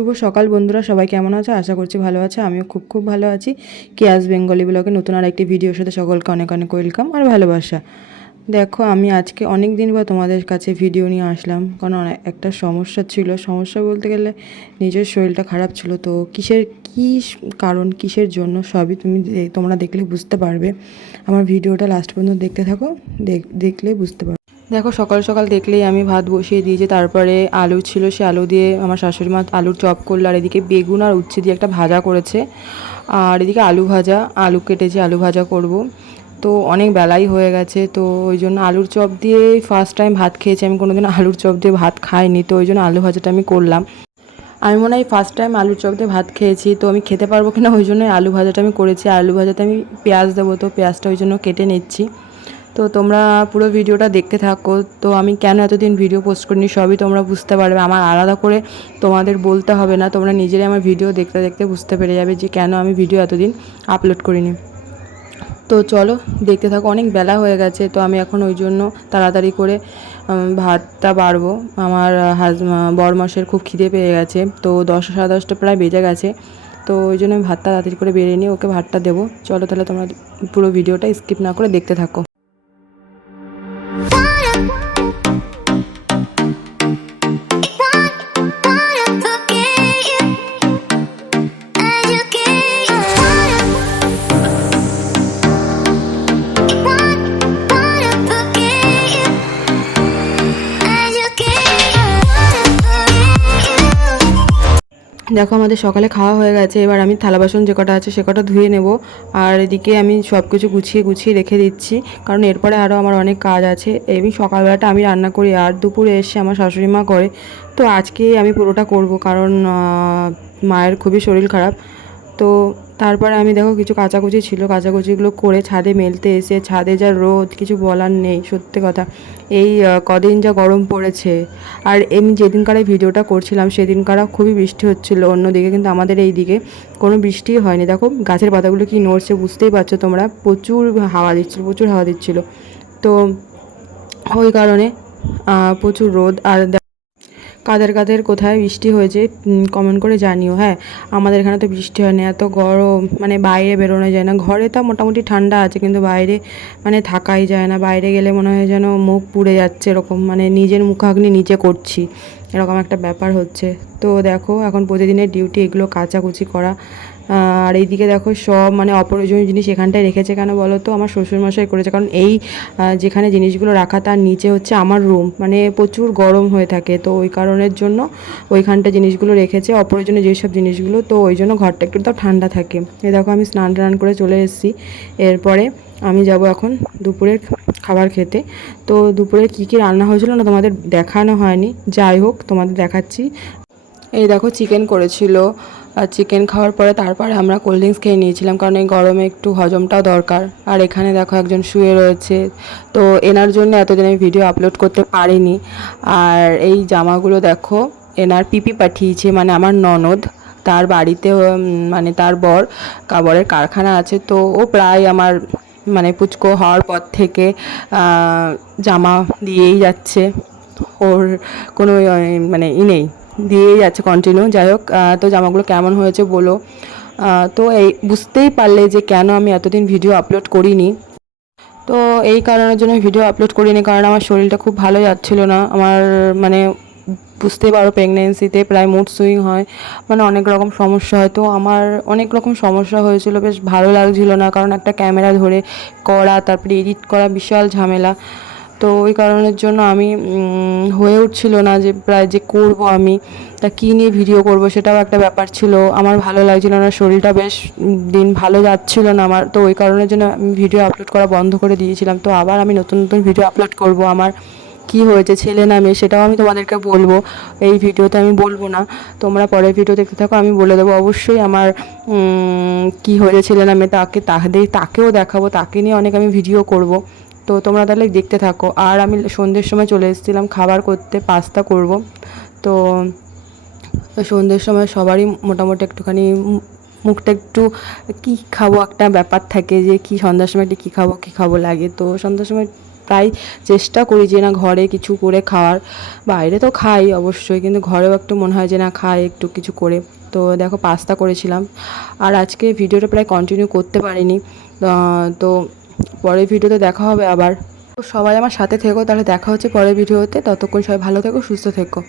শুভ সকাল বন্ধুরা, সবাই কেমন আছে? আশা করছি ভালো আছে, আমিও খুব খুব ভালো আছি। কেয়াস বেঙ্গলি ব্লগে নতুন আর একটি ভিডিওর সাথে সকলকে অনেক অনেক ওয়েলকাম আর ভালোবাসা। দেখো, আমি আজকে অনেক দিন পর তোমাদের কাছে ভিডিও নিয়ে আসলাম, কারণ একটা সমস্যা ছিল। সমস্যা বলতে গেলে নিজের শরীরটা খারাপ ছিল, তো কিসের, কী কারণ, কিসের জন্য সবই তুমি তোমরা দেখলে বুঝতে পারবে। আমার ভিডিওটা লাস্ট পর্যন্ত দেখতে থাকো, দেখ- দেখলে বুঝতে পারবে। দেখো, সকাল সকাল দেখলেই আমি ভাত বসিয়ে দিয়েছি। তারপরে আলু ছিল, সে আলু দিয়ে আমার শাশুড়ি মা আলুর চপ করল, আর এদিকে বেগুন আর উচ্ছে দিয়ে একটা ভাজা করেছে। আর এদিকে আলু ভাজা, আলু কেটেছে আলু ভাজা করব। তো অনেক বেলাই হয়ে গেছে, তো ওই জন্য আলুর চপ দিয়ে ফার্স্ট টাইম ভাত খেয়েছি। আমি কোনোদিন আলুর চপ দিয়ে ভাত খাইনি, তো ওই জন্য আলু ভাজাটা আমি করলাম। আমি মনে হয় ফার্স্ট টাইম আলুর চপ দিয়ে ভাত খেয়েছি, তো আমি খেতে পারব কিনা ওই জন্য আলু ভাজাটা আমি করেছি। আলু ভাজাতে আমি পেঁয়াজ দেবো, তো পেঁয়াজটা ওই জন্য কেটে নিচ্ছি। তো তোমরা পুরো ভিডিওটা দেখতে থাকো। তো আমি কেন এতদিন ভিডিও পোস্ট করিনি সবই তোমরা বুঝতে পারবে। আমার আলাদা করে তোমাদের বলতে হবে না। তোমরা নিজেরাই আমার ভিডিও দেখতে দেখতে বুঝতে পেরে যাবে যে কেন আমি ভিডিও এতদিন আপলোড করিনি। তো চলো দেখতে থাকো। অনেক বেলা হয়ে গেছে, তো আমি এখন ওই জন্য তাড়াতাড়ি করে ভাতটা বাড়বো। আমার হাজ, বরমাসের খুব খিদে পেয়ে গেছে, তো দশ, সাড়ে দশটা প্রায় বেজে গেছে। তো ওই জন্য আমি ভাতটা তাড়াতাড়ি করে বেড়ে নিয়ে ওকে ভাতটা দেবো। চলো তাহলে তোমরা পুরো ভিডিওটা স্কিপ না করে দেখতে থাকো। দেখো আমাদের সকালে খাওয়া হয়ে গেছে, এবার আমি থালা বাসন যে কটা আছে সে কটা ধুয়ে নেব। আর এদিকে আমি সব কিছু গুছিয়ে গুছিয়ে রেখে দিচ্ছি, কারণ এরপরে আরও আমার অনেক কাজ আছে। এবং সকালবেলাটা আমি রান্না করি আর দুপুরে এসে আমার শাশুড়ি মা করে। তো আজকে আমি পুরোটা করব, কারণ মায়ের খুবই শরীর খারাপ। তো তারপরে আমি দেখো কিছু কাচাকুচি ছিল, কাচাকুচিগুলো করে ছাদে মেলতে এসে, ছাদে যা রোদ, কিছু বলার নেই, সত্যি কথা। এই কদিন যা গরম পড়েছে, আর আমি যেদিনকার ভিডিওটা করছিলাম, সেদিনকার খুবই বৃষ্টি হচ্ছিল, অন্যদিকে কিন্তু আমাদের এই দিকে কোনো বৃষ্টি হয়নি। দেখো, গাছের পাতাগুলো কি নড়ছে বুঝতেই পারছ তোমরা, প্রচুর হাওয়া দিচ্ছিল, প্রচুর হাওয়া দিচ্ছিল। তো ওই কারণে প্রচুর রোদ, আর কাদের কাদের কোথায় বৃষ্টি হয়েছে কমেন্ট করে জানিও হ্যাঁ। আমাদের এখানে তো বৃষ্টি হয় না এত গরম মানে বাইরে বেরোনো যায় না। ঘরে তো মোটামুটি ঠান্ডা আছে, কিন্তু বাইরে মানে থাকাই যায় না। বাইরে গেলে মনে হয় যেন মুখ পুড়ে যাচ্ছে এরকম মানে নিজের মুখাগ্নি নিচে করছি। এরকম একটা ব্যাপার হচ্ছে। তো দেখো, এখন প্রতিদিনের ডিউটি এগুলো কাচাকুচি করা আর এইদিকে দেখো সব মানে অপ্রয়োজনীয় জিনিস এখানটায় রেখেছে কেন বলো তো? আমার শ্বশুরমশাই করেছে। কারণ এই যেখানে জিনিসগুলো রাখা তার নিচে হচ্ছে আমার রুম মানে প্রচুর গরম হয়ে থাকে। তো ওই কারণের জন্য ওইখানটা জিনিসগুলো রেখেছে। অপ্রয়োজনীয় যেসব জিনিসগুলো, তো ওই জন্য ঘরটা একটু তাও ঠান্ডা থাকে। এই দেখো আমি স্নান টান করে চলে এসেছি। এরপরে আমি যাব এখন দুপুরের খাবার খেতে। তো দুপুরে কী কী রান্না হয়েছিল না তোমাদের দেখানো হয়নি? যাই হোক, তোমাদের দেখাচ্ছি। এই দেখো চিকেন করেছিল। আর চিকেন খাওয়ার পরে তারপরে আমরা কোল্ড ড্রিঙ্কস খেয়ে নিয়েছিলাম, কারণ এই গরমে একটু হজমটাও দরকার। আর এখানে দেখো একজন শুয়ে রয়েছে, তো এনার জন্য এতদিন আমি ভিডিও আপলোড করতে পারিনি। আর এই জামাগুলো দেখো, এনার পিপি পাঠিয়েছে মানে আমার ননদ, তার বাড়িতে মানে তার বর কাবরের কারখানা আছে, তো ও প্রায় আমার মানে পুচকো হওয়ার পর থেকে জামা দিয়েই যাচ্ছে। ওর কোনো মানে ই নেই। দিয়েই যাচ্ছে কন্টিনিউ যাই হোক তো জামাগুলো কেমন হয়েছে বলো। তো এই বুঝতেই পারলে যে কেন আমি এতদিন ভিডিও আপলোড করিনি। তো এই কারণের জন্য ভিডিও আপলোড করিনি, কারণ আমার শরীরটা খুব ভালো যাচ্ছিল না। আমার মানে বুঝতে পারো প্রেগনেন্সিতে প্রায় মুড সুইং হয় মানে অনেক রকম সমস্যা হয়। তো আমার অনেক রকম সমস্যা হয়েছিল, বেশ ভালো লাগছিল না। কারণ একটা ক্যামেরা ধরে করা, তারপরে এডিট করা, বিশাল ঝামেলা। তো ওই কারণের জন্য আমি হয়ে উঠছিল না যে প্রায় যে করব আমি, তা কী নিয়ে ভিডিও করব সেটাও একটা ব্যাপার ছিল। আমার ভালো লাগছিল না, শরীরটা বেশ দিন ভালো যাচ্ছিল না আমার। তো ওই কারণের জন্য আমি ভিডিও আপলোড করা বন্ধ করে দিয়েছিলাম। তো আবার আমি নতুন নতুন ভিডিও আপলোড করব। আমার কি হয়েছে, ছেলে না মেয়ে, সেটাও আমি তোমাদেরকে বলব। এই ভিডিওতে আমি বলব না। তোমরা পরের ভিডিও দেখতে থাকো, আমি বলে দেবো। অবশ্যই আমার কি হয়েছে ছেলে না মেয়ে, তাকে তাকে তাকেও দেখাবো। তাকে নিয়ে অনেক আমি ভিডিও করব। তো তোমরা তাহলে দেখতে থাকো। আর আমি সন্ধ্যের সময় চলে এসেছিলাম, খাবার করতে, পাস্তা করব। তো সন্ধ্যের সময় সবারই মোটামুটি একটুখানি মুখটা একটু কি খাব একটা ব্যাপার থাকে যে কি সন্ধ্যার সময় কী খাব কী খাব লাগে। তো সন্ধ্যার সময় প্রায় চেষ্টা করি যে না ঘরে কিছু করে খাওয়ার। বাইরে তো খাই অবশ্যই, কিন্তু ঘরেও একটু মনে হয় যে না খাই একটু কিছু করে। তো দেখো, পাস্তা করেছিলাম। আর আজকে ভিডিওটা প্রায় কন্টিনিউ করতে পারিনি। তো পরের ভিডিওতে দেখা হবে আবার। সবাই আমার সাথে থেকো, তাহলে দেখা হচ্ছে পরের ভিডিওতে। ততক্ষণ সবাই ভালো থেকো, সুস্থ থেকো।